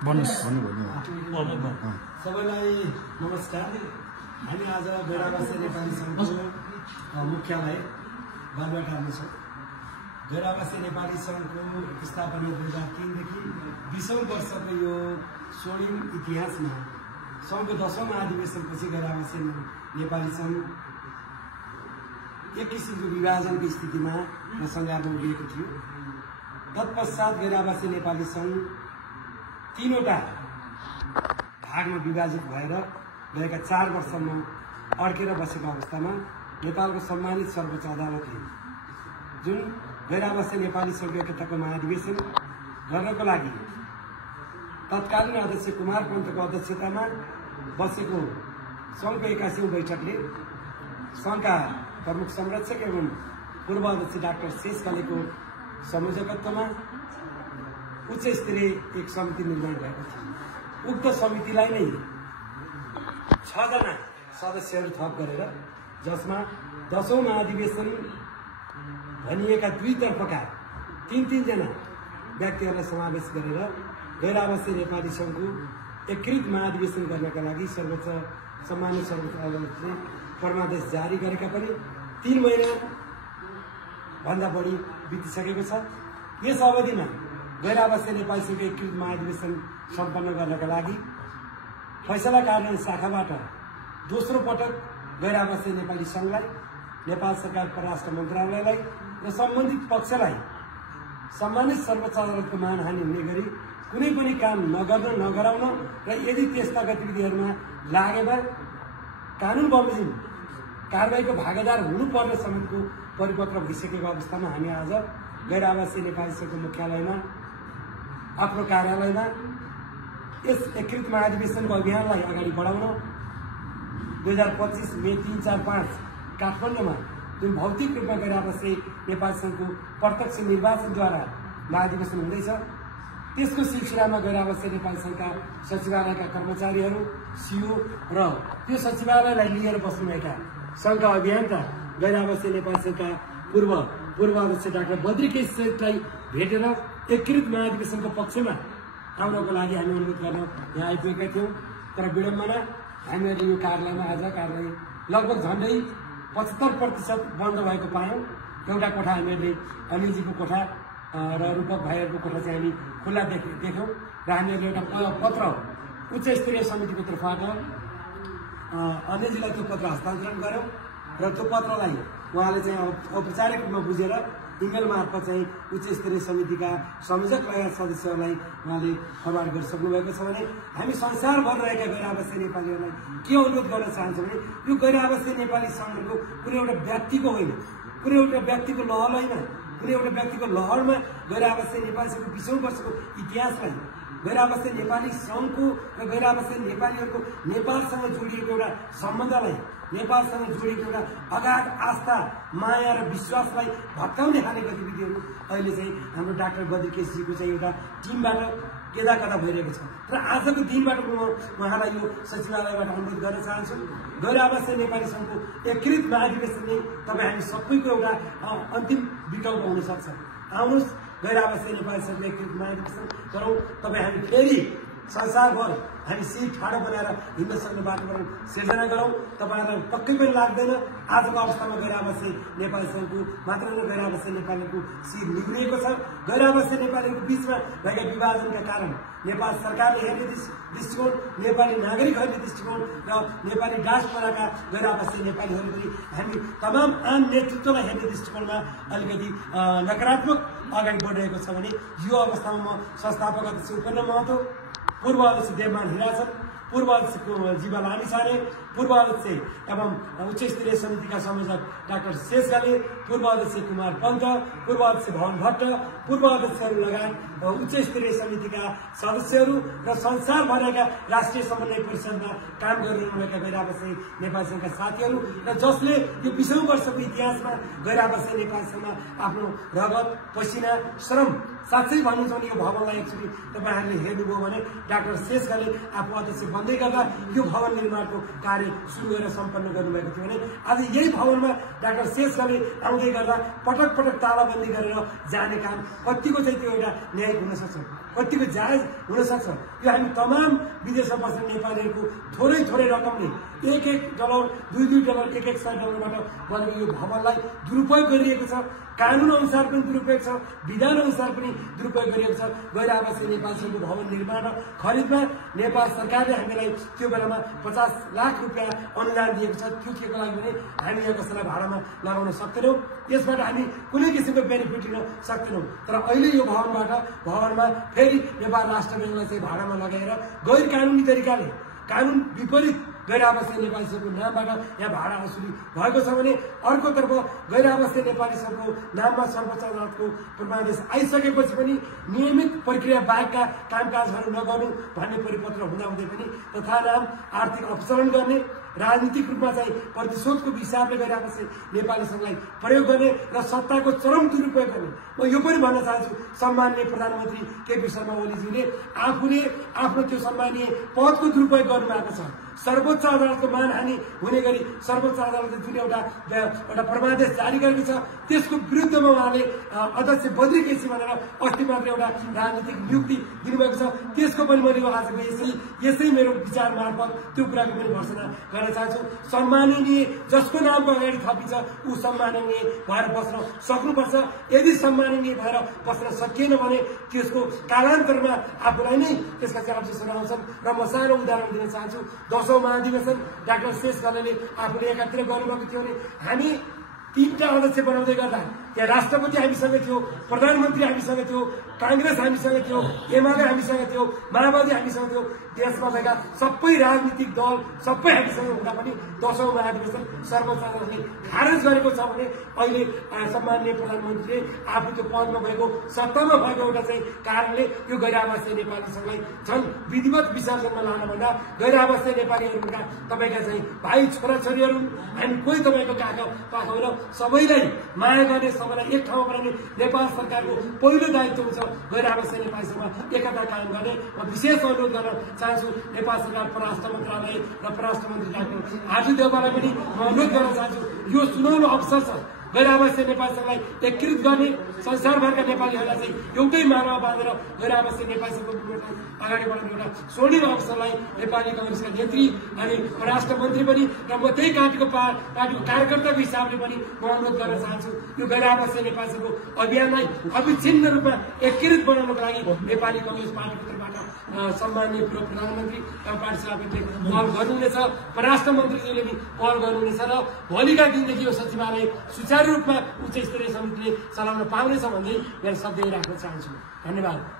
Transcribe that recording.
सबैलाई नमस्कार। हामी आज गैरावासी नेपाली संघको मुख्यालय बालुवाटारमा छौँ। गैरावासी नेपाली संघको स्थापना 2003 देखि 20औं वर्षको यो स्वर्णिम इतिहासमा संघको 10औं महाधिवेशनपछि गैरावासी नेपाली संघ एक किसिमको विभाजनको स्थितिमा र सङ्घारमा उभिएको थियो। तत्पश्चात गैरावासी नेपाली संघ तीनवटा भागमा विभाजित भएर गएका 4 वर्षमा अड्केर बसेको अवस्थामा नेपालको सम्मानित सर्वोच्च अदालतले जुन गैरावासी नेपाली संघ एकताको महाधिवेशन गर्नको लागि तत्कालीन अध्यक्ष कुमार पन्तको अध्यक्षतामा बसेको संघको 81औं बैठकले संघका प्रमुख संरक्षक एवं पूर्व अध्यक्ष डाक्टर शेषकालेको संयोजकत्वमा उच्च स्तरीय एक समिति निर्माण भएको थियो। उक्त समितिलाई नै 6 जना सदस्यहरू थप गरेर जसमा 10औं महाधिवेशन भनिएका दुईतर्फका 3-3 जना व्यक्तिहरूलाई समावेश गरेर गैरावासी नेपाली संघको एकीकृत महाधिवेशन गर्नका लागि सर्वोच्च सम्मानित सर्वोच्च अदालतले फर्मादेश जारी गरेका पनि 3 महिना भन्दा बढी बितिसकेको छ। यस अवधिमा गैरावासी नेपाली संघको एकीकृत महाधिवेशन सम्पन्न गर्नका लागि फैसला कार्यालय शाखाबाट दोस्रो पटक गैरावासी नेपाली संघलाई, नेपाल सरकार परराष्ट्र मन्त्रालयलाई र सम्बन्धित पक्षलाई सम्मानित सर्वोच्च अदालतको मानहानि हुने गरी कुनै पनि काम नगर्न, नगराउन र यदि त्यस्ता गतिविधिहरूमा लागेमा कानुन बमोजिम कारबाहीको भागीदार हुनुपर्ने समेतको परिपत्र भइसकेको अवस्थामा हामी आज गैरावासी नेपाली संघको मुख्यालयमा आफ्नो कार्यालयमा यस एकीकृत महाधिवेशनको अभियानलाई अगाडि बढाउन 2025 मे 3, 4, 5 काठमाडौँमा जुन भौतिक रूपमा गैरावासी नेपाली संघको प्रत्यक्ष निर्वाचनद्वारा महाधिवेशन हुँदैछ त्यसको सिलसिलामा गैरावासी नेपाली संघका सचिवालयका कर्मचारीहरू, सीओ र त्यो सचिवालयलाई लिएर बस्नुभएका संघका अभियन्ता गैरावासी नेपाली संघका पूर्व अध्यक्ष डाक्टर बद्री शेखलाई भेटेर एकीकृत महाधिवेशनको पक्षमा आउनको लागि हामी अनुरोध गर्न यहाँ आइपुगेका थियौँ। तर विडम्बना हामीहरूले यो कार्यालयमा आज कार्यालय लगभग झन्डै 75% बन्द भएको पायौँ। एउटा कोठा हामीहरूले अनिलजीको कोठा र रूपक भाइहरूको कोठा चाहिँ हामी खुल्ला देख्यौँ र हामीहरूले एउटा पत्र उच्च स्तरीय समितिको तर्फबाट अनिलजीलाई त्यो पत्र हस्तान्तरण गऱ्यौँ र त्यो पत्रलाई उहाँले चाहिँ औपचारिक रूपमा बुझेर इमेल मार्फत चाहिँ उच्च स्तरीय समितिका संयोजक लगायत सदस्यहरूलाई उहाँले फरवार्ड गरिसक्नु भएको छ भने हामी संसारभर रहेका गैरावासी नेपालीहरूलाई के अनुरोध गर्न चाहन्छौँ भने यो गैरावासी नेपाली संघको कुनै एउटा व्यक्तिको होइन, कुनै एउटा व्यक्तिको लहलैमा, कुनै एउटा व्यक्तिको लहरमा गैरावासी नेपाली संघको 20औं वर्षको इतिहासलाई, गैरावासी नेपाली संघको र गैरावासी नेपालीहरूको नेपालसँग जोडिएको एउटा सम्बन्धलाई, नेपालसँग जोडिएको एउटा अगाध आस्था, माया र विश्वासलाई भत्काउने खाने गतिविधिहरू अहिले चाहिँ हाम्रो डाक्टर बद्री केसीको चाहिँ एउटा टिमबाट केदाकदा भइरहेको छ। र आजको दिनबाट म उहाँलाई यो सचिवालयबाट अनुरोध गर्न चाहन्छु, गैरावासी नेपाली संघको एकीकृत महाधिवेशनले तपाईँ हामी सबैको एउटा अन्तिम विकल्प हुन सक्छ। आउनुहोस् गैरावासी नेपाली संघको एकीकृत महाधिवेशन गरौँ। तपाईँ हामी फेरि संसारभर हामी सिट ठाडो बनाएर हिँड्न सक्ने वातावरण सिर्जना गरौँ। तपाईँहरूलाई पक्कै पनि लाग्दैन आजको अवस्थामा गैरावासी नेपाली संघको मात्र न गैरावासी नेपालीको शिर निग्रिएको छ। गैरावासी नेपालीहरूको बीचमा भएका विभाजनका कारण नेपाल सरकारले हेर्ने दृष्टिकोण, नेपाली नागरिकहरूले दृष्टिकोण र नेपाली डायस्पोराका गैरावासी नेपालीहरू पनि हामी तमाम आम नेतृत्वलाई हेर्ने दृष्टिकोणमा अलिकति नकारात्मक अगाडि बढिरहेको छ भने यो अवस्थामा म संस्थापक अध्यक्ष उपेन्द्र महतो, पूर्व अध्यक्ष देवमान हिराचल, पूर्व अध्यक्ष जीवा लामिछाने, पूर्व अध्यक्ष एवं उच्च स्तरीय समितिका संयोजक डाक्टर शेषकाले, पूर्व अध्यक्ष कुमार पन्त, पूर्व अध्यक्ष भवन भट्ट, पूर्व अध्यक्षहरू लगायत उच्च स्तरीय समितिका सदस्यहरू र संसार भरेका राष्ट्रिय समन्वय परिषदमा काम गरिरहेका गैरावासी नेपाली संघका साथीहरू र जसले यो 20औं वर्षको इतिहासमा गैरावासी नेपाली संघमा आफ्नो रगत, पसिना, श्रम साँच्चै भन्नुहुन्छ भने यो भवनलाई एकचोटि तपाईँहरूले हेर्नुभयो भने डाक्टर शेषकाले आफू अध्यक्ष बन्दै गर्दा यो भवन निर्माणको कार्य कार्य सुरु गरेर सम्पन्न गर्नुभएको थियो भने आज यही भवनमा डाक्टर शेषले आउँदै गर्दा पटक पटक तालाबन्दी गरेर जाने काम कतिको चाहिँ त्यो एउटा न्यायिक हुन सक्छ, कतिको जायज हुन सक्छ। यो हामी तमाम विदेशमा बस्ने नेपालीहरूको थोरै रकमले $1 $2 $1 बनेको यो भवनलाई दुरुपयोग गरिएको छ। कानुन अनुसार पनि दुरुपयोग छ, विधान अनुसार पनि दुरुपयोग गरिएको छ। गैर आवासीय नेपाल संघको भवन निर्माण र खरिदमा नेपाल सरकारले हामीलाई त्यो बेलामा 50 लाख रुपियाँ अनुदान दिएको छ। त्यो केको लागि भने हामी यहाँ कसैलाई भाडामा लगाउन सक्दैनौँ, यसबाट हामी कुनै किसिमको बेनिफिट लिन सक्दैनौँ। तर अहिले यो भवनमा फेरि नेपाल राष्ट्र ब्याङ्कलाई चाहिँ भाडामा लगाएर गैर कानुनी तरिकाले कानुन विपरीत गैर आवासीय नेपाली संघको नामबाट यहाँ भाडा वसुली भएको छ भने अर्कोतर्फ गैर आवासीय नेपाली संघको नाममा सर्वोच्च अदालतको प्रमादेश आइसकेपछि पनि नियमित प्रक्रिया बाहेकका कामकाजहरू नगर्नु भन्ने परिपत्र हुँदाहुँदै पनि तथा नाम आर्थिक अपचलन गर्ने, राजनीतिक रूपमा चाहिँ प्रतिशोधको हिसाबले गैर आवासीय नेपाली संघलाई प्रयोग गर्ने र सत्ताको चरम दुरुपयोग गर्ने। म यो पनि भन्न चाहन्छु, सम्माननीय प्रधानमन्त्री केपी शर्मा ओलीजीले आफूले आफ्नो त्यो सम्मानीय पदको दुरुपयोग गर्नुभएको छ। सर्वोच्च अदालतको मानहानि हुने गरी सर्वोच्च अदालतले जुन एउटा प्रमादेश जारी गरेको छ त्यसको विरुद्धमा उहाँले अध्यक्ष बद्री केसी भनेर अस्ति मात्र एउटा राजनीतिक नियुक्ति दिनुभएको छ। त्यसको पनि मैले आजको यसै मेरो विचार मार्फत त्यो कुराको पनि घोषणा गर्न चाहन्छु। सम्माननीय जसको नामको अगाडि थपिन्छ ऊ सम्माननीय भएर बस्न सक्नुपर्छ। यदि सम्माननीय भएर बस्न सकिएन भने त्यसको कालान्तरमा आफूलाई नै त्यसका चाहिँ अब्जेक्सन आउँछन्। र म सानो उदाहरण दिन चाहन्छु। 10औं महाधिवेशन डाक्टर शेषले आफूले एकातिर गर्नुभएको थियो भने हामी 3टा अध्यक्ष बनाउँदै गर्दा त्यहाँ राष्ट्रपति हामीसँग थियो, प्रधानमन्त्री हामीसँग थियो, कांग्रेस हामीसँग थियो, एमाले हामीसँग थियो, माओवादी हामीसँग थियो। देशमा भएका सबै राजनीतिक दल सबै हामीसँग हुँदा पनि 10औं महाधिवेशन सर्वोच्च अदालतले खारेज गरेको छ भने अहिले सम्माननीय प्रधानमन्त्रीले आफू त्यो पदमा भएको सत्तामा भएको एउटा चाहिँ कारणले यो गैर आवासीय नेपाली संघलाई झन् विधिवत विसर्जनमा लानभन्दा गैर आवासीय नेपालीहरूका तपाईँका चाहिँ भाइ छोराछोरीहरू हामी कोही तपाईँको पाखा होइन, सबैलाई माया गर्ने, सबैलाई एक ठाउँमा बनाउने नेपाल सरकारको पहिलो दायित्व हुन्छ गैर आवासीय नेपाली संघमा एकता कायम गर्ने। म विशेष अनुरोध गर्न चाहन्छु नेपाल सरकार परराष्ट्र मन्त्रालय र परराष्ट्र मन्त्री डाक्टर आजु देउवालाई पनि म अनुरोध गर्न चाहन्छु, यो सुनौलो अवसर छ गैर आवासीय नेपाली संघलाई एकीकृत गर्ने, संसारभरका नेपालीहरूलाई चाहिँ एउटै मालामा बाँधेर गैर आवासीय नेपाली संघको मुभमेन्टलाई अगाडि बढाउने एउटा स्वर्णिम अवसरलाई नेपाली कांग्रेसका नेत्री अनि परराष्ट्र मन्त्री पनि र म त्यही पार्टीको कार्यकर्ताको हिसाबले पनि म अनुरोध गर्न चाहन्छु, यो गैर आवासीय नेपाली संघको अभियानलाई अविच्छिन्न रूपमा एकीकृत बनाउनको लागि नेपाली कांग्रेस पार्टीको तर्फबाट सम्माननीय पूर्व प्रधानमन्त्री एवं पार्टी सभापतिले पहल गर्नुहुनेछ, परराष्ट्र मन्त्रीजीले पनि पहल गर्नुहुनेछ र भोलिका दिनदेखि यो सचिवालय सुचारू रूपमा उच्च स्तरीय समितिले चलाउन पाउनेछ भन्दै मेरो शब्द राख्न चाहन्छु। धन्यवाद।